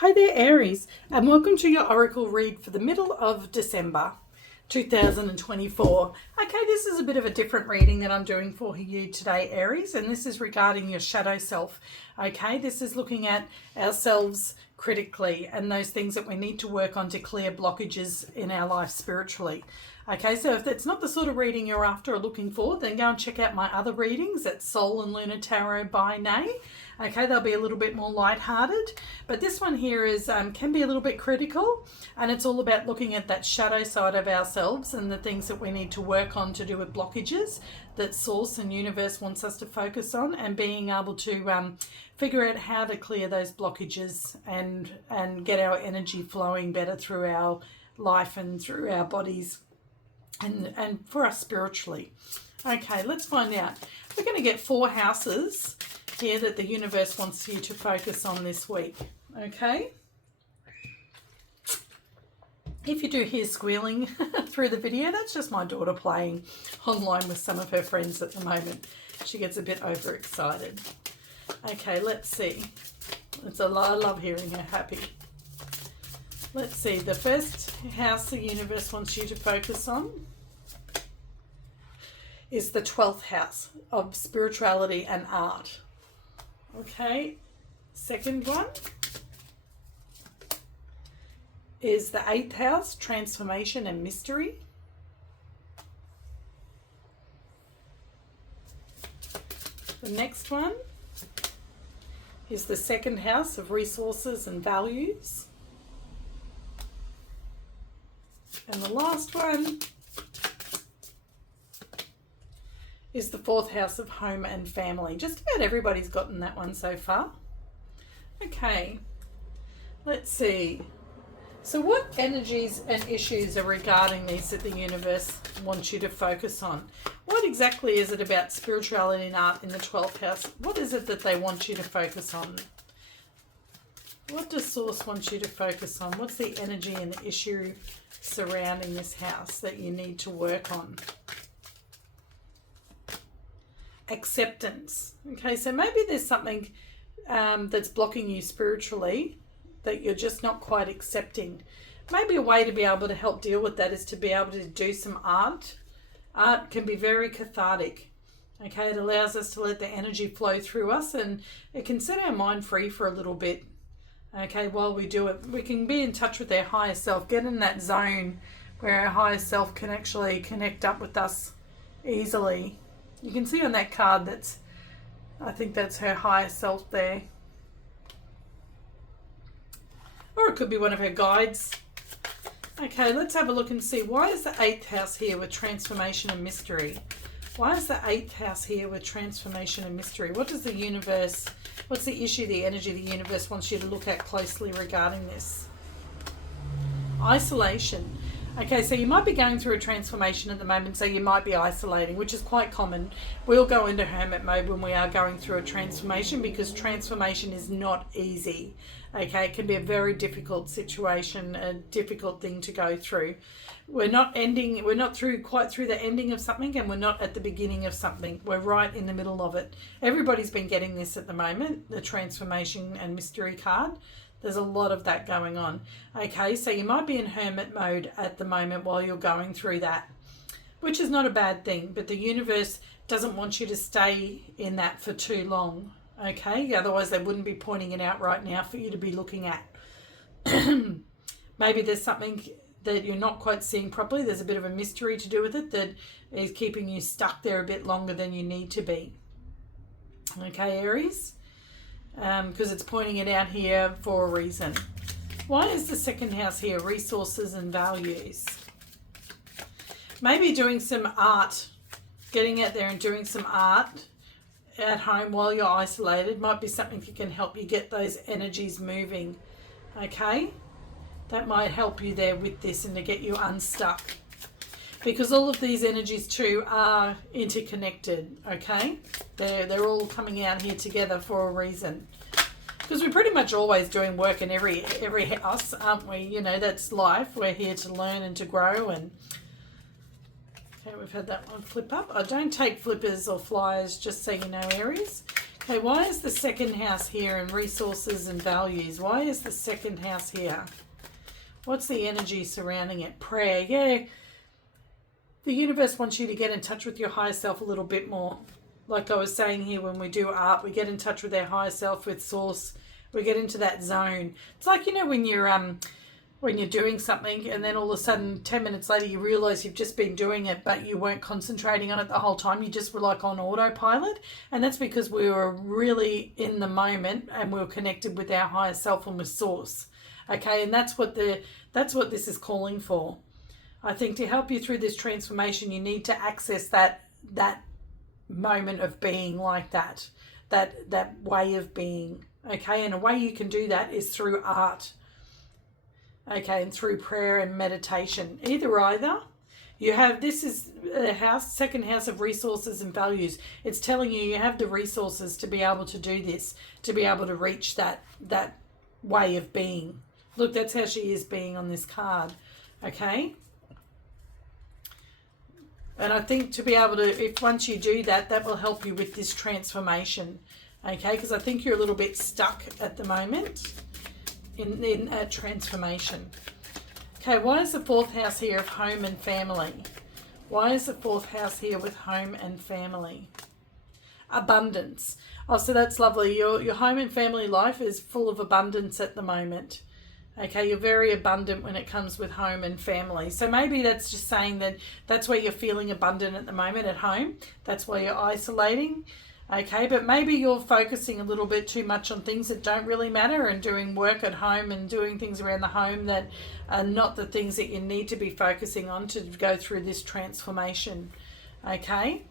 Hi there, Aries, and welcome to your Oracle read for the middle of December 2024. Okay, this is a bit of a different reading that I'm doing for you today, Aries, and this is regarding your shadow self. Okay, this is looking at ourselves critically and those things that we need to work on to clear blockages in our life spiritually. Okay, so if that's not the sort of reading you're after or looking for, then go and check out my other readings at Soul and Lunar Tarot by Nay. Okay, they'll be a little bit more lighthearted, but this one here is can be a little bit critical, and it's all about looking at that shadow side of ourselves and the things that we need to work on to do with blockages that Source and Universe wants us to focus on, and being able to figure out how to clear those blockages and get our energy flowing better through our life and through our bodies and for us spiritually. Okay, let's find out. We're going to get 4 houses here that the universe wants you to focus on this week. Okay, if you do hear squealing through the video, that's just my daughter playing online with some of her friends at the moment. She gets a bit overexcited. Okay, let's see. I love hearing her happy. Let's see, the first house the universe wants you to focus on is the 12th house of spirituality and art. Okay, second one is the 8th house, transformation and mystery. The next one is the 2nd house of resources and values. And the last one is the 4th house of home and family. Just about everybody's gotten that one so far. Okay, let's see. So what energies and issues are regarding these that the universe wants you to focus on? What exactly is it about spirituality and art in the 12th house? What is it that they want you to focus on? What does Source want you to focus on? What's the energy and the issue surrounding this house that you need to work on? Acceptance. Okay, so maybe there's something that's blocking you spiritually that you're just not quite accepting. Maybe a way to be able to help deal with that is to be able to do some art. Art can be very cathartic. Okay, it allows us to let the energy flow through us, and it can set our mind free for a little bit. Okay, while we do it, we can be in touch with our higher self, get in that zone where our higher self can actually connect up with us easily. You can see on that card I think that's her higher self there. Or it could be one of her guides. Okay, let's have a look and see, why is the 8th house here with transformation and mystery? Why is the 8th house here with transformation and mystery? What does the universe, what's the issue, the energy the universe wants you to look at closely regarding this? Isolation. Okay, so you might be going through a transformation at the moment, so you might be isolating, which is quite common. We'll go into hermit mode when we are going through a transformation, because transformation is not easy. Okay, it can be a very difficult situation, a difficult thing to go through. We're not quite through the ending of something, and we're not at the beginning of something. We're right in the middle of it. Everybody's been getting this at the moment, the transformation and mystery card. There's a lot of that going on. Okay, so you might be in hermit mode at the moment while you're going through that, which is not a bad thing, but the universe doesn't want you to stay in that for too long. Okay, otherwise they wouldn't be pointing it out right now for you to be looking at. Maybe there's something that you're not quite seeing properly. There's a bit of a mystery to do with it that is keeping you stuck there a bit longer than you need to be. Okay, Aries? Because it's pointing it out here for a reason. Why is the 2nd house here? Resources and values. Maybe doing some art, getting out there and doing some art at home while you're isolated might be something that can help you get those energies moving. Okay, that might help you there with this and to get you unstuck, because all of these energies too are interconnected. Okay, they're all coming out here together for a reason, because we're pretty much always doing work in every house, aren't we? You know, that's life. We're here to learn and to grow. And okay, we've had that one flip up. I don't take flippers or flyers, just so you know, Aries, Okay, why is the second house here in resources and values? Why is the second house here? What's the energy surrounding it? Prayer. Yeah, the universe wants you to get in touch with your higher self a little bit more. Like I was saying here, when we do art, we get in touch with our higher self, with source. We get into that zone. It's like, you know, when you're doing something and then all of a sudden 10 minutes later you realize you've just been doing it, but you weren't concentrating on it the whole time. You just were like on autopilot. And that's because we were really in the moment and we were connected with our higher self and with source. Okay, and that's what this is calling for. I think to help you through this transformation, you need to access that moment of being like that way of being. Okay, and a way you can do that is through art. Okay, and through prayer and meditation. Either. You have, this is a house, second house of resources and values. It's telling you have the resources to be able to do this, to be able to reach that way of being. Look, that's how she is being on this card. Okay. And I think to be able to, if once you do that, that will help you with this transformation. Okay, because I think you're a little bit stuck at the moment in a transformation. Okay, why is the fourth house here of home and family? Why is the fourth house here with home and family? Abundance. Oh, so that's lovely. Your home and family life is full of abundance at the moment. Okay, you're very abundant when it comes with home and family. So maybe that's just saying that that's where you're feeling abundant at the moment, at home. That's why you're isolating. Okay, but maybe you're focusing a little bit too much on things that don't really matter and doing work at home and doing things around the home that are not the things that you need to be focusing on to go through this transformation. Okay,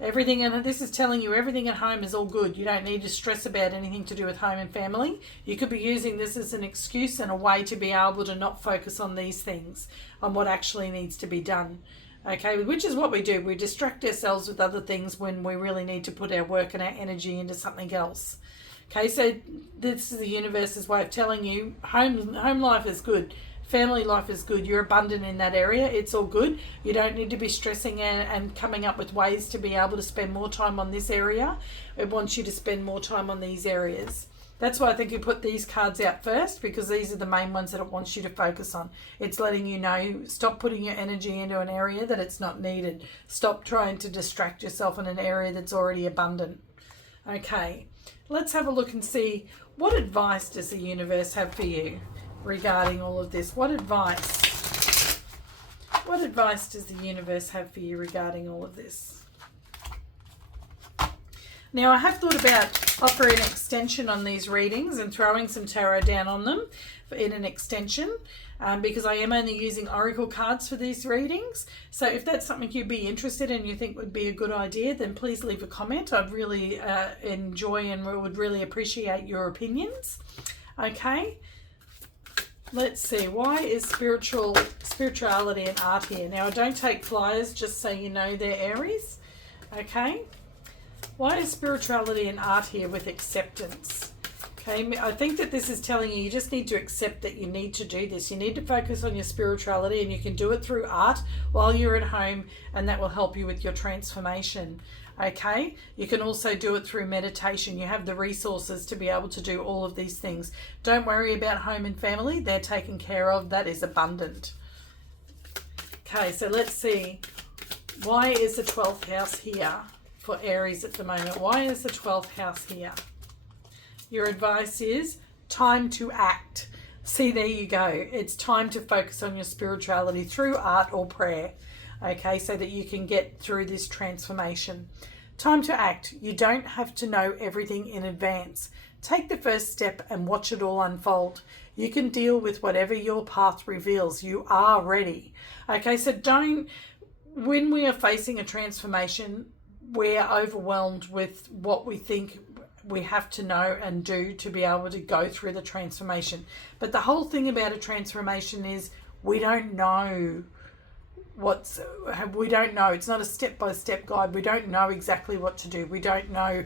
everything, and this is telling you everything at home is all good. You don't need to stress about anything to do with home and family. You could be using this as an excuse and a way to be able to not focus on these things, on what actually needs to be done. Okay, which is what we do. We distract ourselves with other things when we really need to put our work and our energy into something else. Okay, so this is the universe's way of telling you home life is good. Family life is good. You're abundant in that area. It's all good. You don't need to be stressing and coming up with ways to be able to spend more time on this area. It wants you to spend more time on these areas. That's why I think you put these cards out first, because these are the main ones that it wants you to focus on. It's letting you know, stop putting your energy into an area that it's not needed. Stop trying to distract yourself in an area that's already abundant. Okay, let's have a look and see, what advice does the universe have for you regarding all of this? What advice does the universe have for you regarding all of this? Now, I have thought about offering an extension on these readings and throwing some tarot down on them in an extension, because I am only using oracle cards for these readings. So if that's something you'd be interested in, you think would be a good idea, then please leave a comment. I'd really enjoy and would really appreciate your opinions. Okay, let's see. Why is spirituality and art here? Now, I don't take flyers, just so you know, they're Aries. Okay. Why is spirituality and art here with acceptance? Okay, I think that this is telling you just need to accept that you need to do this. You need to focus on your spirituality, and you can do it through art while you're at home, and that will help you with your transformation. Okay, you can also do it through meditation. You have the resources to be able to do all of these things. Don't worry about home and family. They're taken care of. That is abundant. Okay, so let's see. Why is the 12th house here for Aries at the moment? Why is the 12th house here? Your advice is time to act. See, there you go. It's time to focus on your spirituality through art or prayer. Okay, so that you can get through this transformation. Time to act. You don't have to know everything in advance. Take the first step and watch it all unfold. You can deal with whatever your path reveals. You are ready. Okay, so when we are facing a transformation, we're overwhelmed with what we think we have to know and do to be able to go through the transformation. But the whole thing about a transformation is we don't know. It's not a step-by-step guide. We don't know exactly what to do. We don't know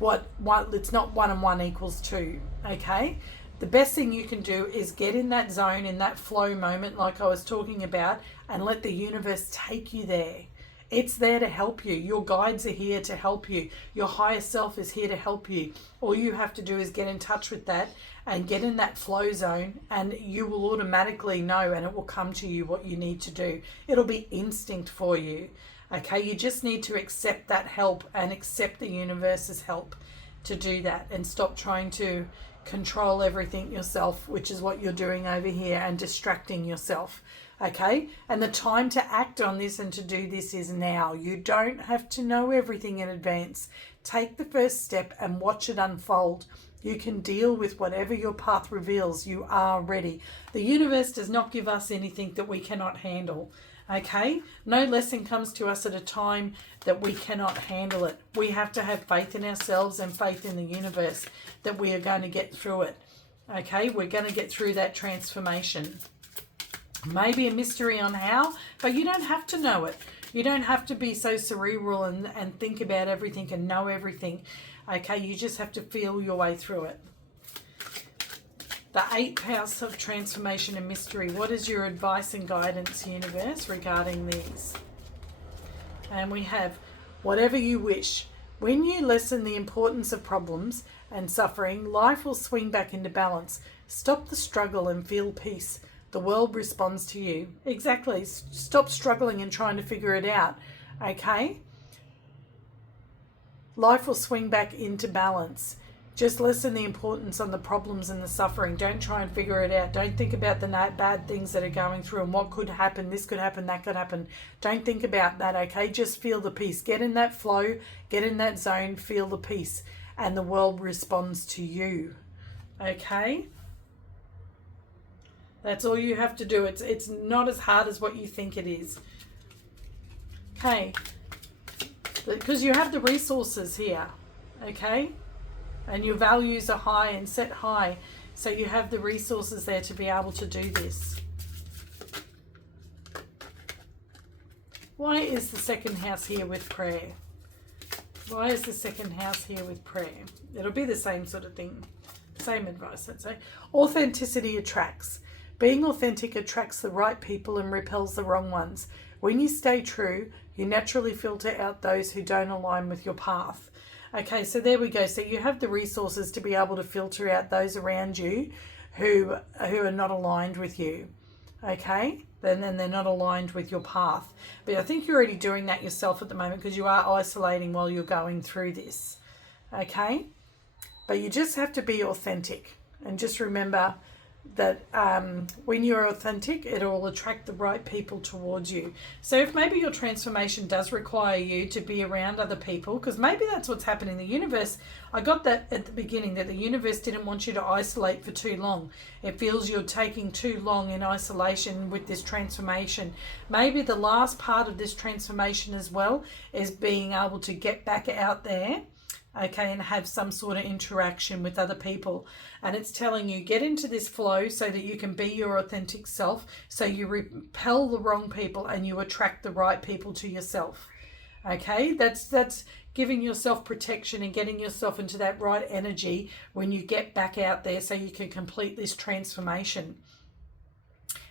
it's not 1 and 1 equals 2. Okay, the best thing you can do is get in that zone, in that flow moment like I was talking about, and let the universe take you there. It's there to help you. Your guides are here to help you. Your higher self is here to help you. All you have to do is get in touch with that and get in that flow zone, and you will automatically know, and it will come to you what you need to do. It'll be instinct for you. Okay, you just need to accept that help and accept the universe's help to do that, and stop trying to control everything yourself, which is what you're doing over here, and distracting yourself. Okay, and the time to act on this and to do this is now. You don't have to know everything in advance. Take the first step and watch it unfold. You can deal with whatever your path reveals. You are ready. The universe does not give us anything that we cannot handle. Okay, no lesson comes to us at a time that we cannot handle it. We have to have faith in ourselves and faith in the universe that we are going to get through it. Okay, we're going to get through that transformation. Maybe a mystery on how, but you don't have to know it. You don't have to be so cerebral and think about everything and know everything. Okay, you just have to feel your way through it. The 8th house of transformation and mystery. What is your advice and guidance, universe, regarding these? And we have whatever you wish. When you lessen the importance of problems and suffering, life will swing back into balance. Stop the struggle and feel peace. The world responds to you. Exactly. Stop struggling and trying to figure it out. Okay? Life will swing back into balance. Just lessen the importance on the problems and the suffering. Don't try and figure it out. Don't think about the bad things that are going through and what could happen. This could happen, that could happen. Don't think about that, okay? Just feel the peace. Get in that flow. Get in that zone. Feel the peace. And the world responds to you. Okay? That's all you have to do. It's not as hard as what you think it is. Okay? Because you have the resources here. Okay? And your values are high and set high. So you have the resources there to be able to do this. Why is the 2nd house here with prayer? Why is the 2nd house here with prayer? It'll be the same sort of thing. Same advice, I'd say. Authenticity attracts. Being authentic attracts the right people and repels the wrong ones. When you stay true, you naturally filter out those who don't align with your path. Okay, so there we go. So you have the resources to be able to filter out those around you who are not aligned with you. Okay, then they're not aligned with your path. But I think you're already doing that yourself at the moment, because you are isolating while you're going through this. Okay, but you just have to be authentic, and just remember that when you're authentic, it will attract the right people towards you. So if maybe your transformation does require you to be around other people, because maybe that's what's happening. The universe, I got that at the beginning, that the universe didn't want you to isolate for too long. It feels you're taking too long in isolation with this transformation. Maybe the last part of this transformation as well is being able to get back out there, okay, and have some sort of interaction with other people. And it's telling you, get into this flow so that you can be your authentic self, so you repel the wrong people and you attract the right people to yourself. Okay, that's giving yourself protection and getting yourself into that right energy when you get back out there, so you can complete this transformation.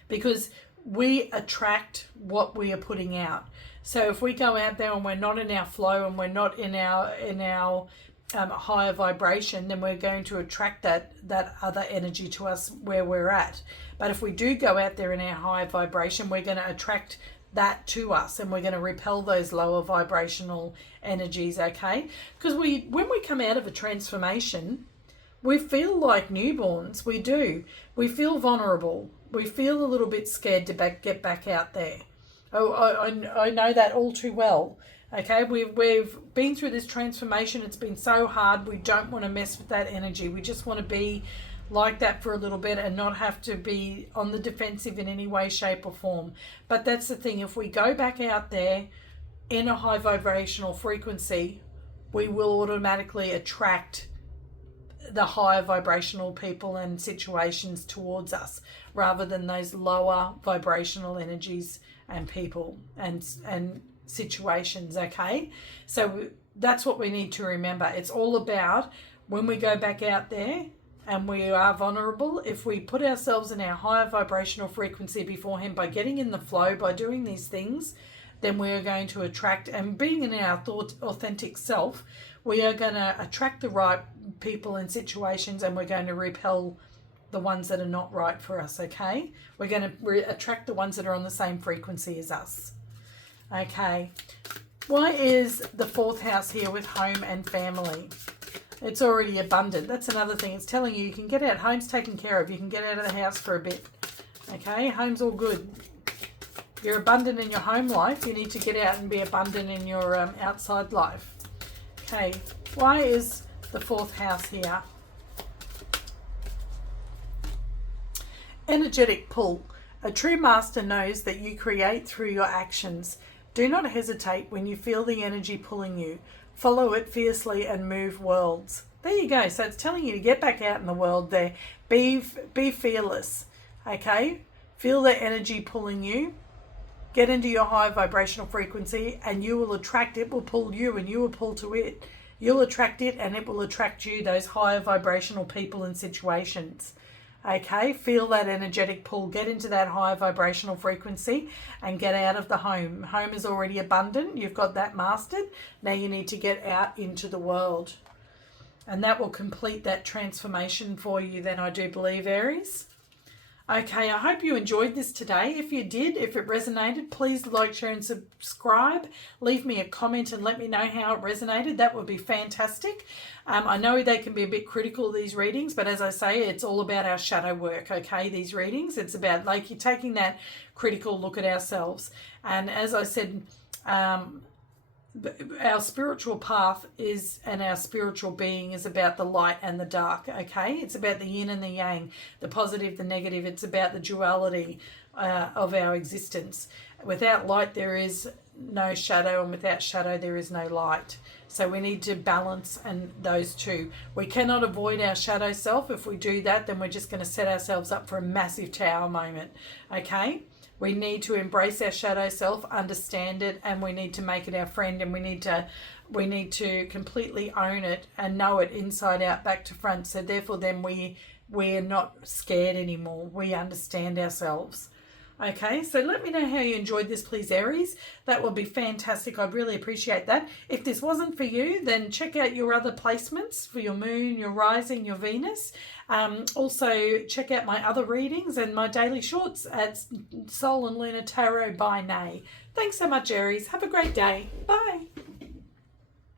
Because we attract what we are putting out. So if we go out there and we're not in our flow and we're not in our higher vibration, then we're going to attract that other energy to us where we're at. But if we do go out there in our higher vibration, we're going to attract that to us, and we're going to repel those lower vibrational energies. Okay, because when we come out of a transformation, we feel like newborns. We do. We feel vulnerable. We feel a little bit scared to get back out there. Oh, I know that all too well. Okay, we've been through this transformation. It's been so hard. We don't want to mess with that energy. We just want to be like that for a little bit and not have to be on the defensive in any way, shape or form. But that's the thing. If we go back out there in a high vibrational frequency, we will automatically attract the higher vibrational people and situations towards us, rather than those lower vibrational energies and people and situations. Okay, so that's what we need to remember. It's all about, when we go back out there and we are vulnerable, if we put ourselves in our higher vibrational frequency beforehand by getting in the flow, by doing these things, then we are going to attract, and being in our authentic self, we are going to attract the right people and situations, and we're going to repel the ones that are not right for us, okay? We're going to attract the ones that are on the same frequency as us, okay? Why is the 4th house here with home and family? It's already abundant. That's another thing. It's telling you can get out. Home's taken care of. You can get out of the house for a bit, okay? Home's all good. You're abundant in your home life. You need to get out and be abundant in your outside life. Okay, why is the 4th house here? Energetic pull. A true master knows that you create through your actions. Do not hesitate when you feel the energy pulling you. Follow it fiercely and move worlds. There you go. So it's telling you to get back out in the world there. Be fearless, okay? Feel the energy pulling you. Get into your high vibrational frequency and you will attract, it will pull you and you will pull to it. You'll attract it and it will attract you, those higher vibrational people and situations. Okay, feel that energetic pull. Get into that higher vibrational frequency and get out of the home. Home is already abundant. You've got that mastered. Now you need to get out into the world. And that will complete that transformation for you then, I do believe, Aries. Okay, I hope you enjoyed this today. If you did, if it resonated, please like, share and subscribe. Leave me a comment and let me know how it resonated. That would be fantastic. I know they can be a bit critical, these readings, but as I say, it's all about our shadow work, okay, these readings. It's about, like, you're taking that critical look at ourselves. And as I said, our spiritual path is, and our spiritual being is about the light and the dark, okay? It's about the yin and the yang, the positive, the negative. It's about the duality of our existence. Without light, there is no shadow, and without shadow, there is no light. So we need to balance and those two. We cannot avoid our shadow self. If we do that, then we're just going to set ourselves up for a massive tower moment, okay? We need to embrace our shadow self, understand it, and we need to make it our friend, and we need to completely own it and know it inside out, back to front. So therefore then we're not scared anymore. We understand ourselves. Okay, so let me know how you enjoyed this, please, Aries. That would be fantastic. I'd really appreciate that. If this wasn't for you, then check out your other placements for your moon, your rising, your Venus. Also, check out my other readings and my daily shorts at Soul and Lunar Tarot by Nay. Thanks so much, Aries. Have a great day. Bye.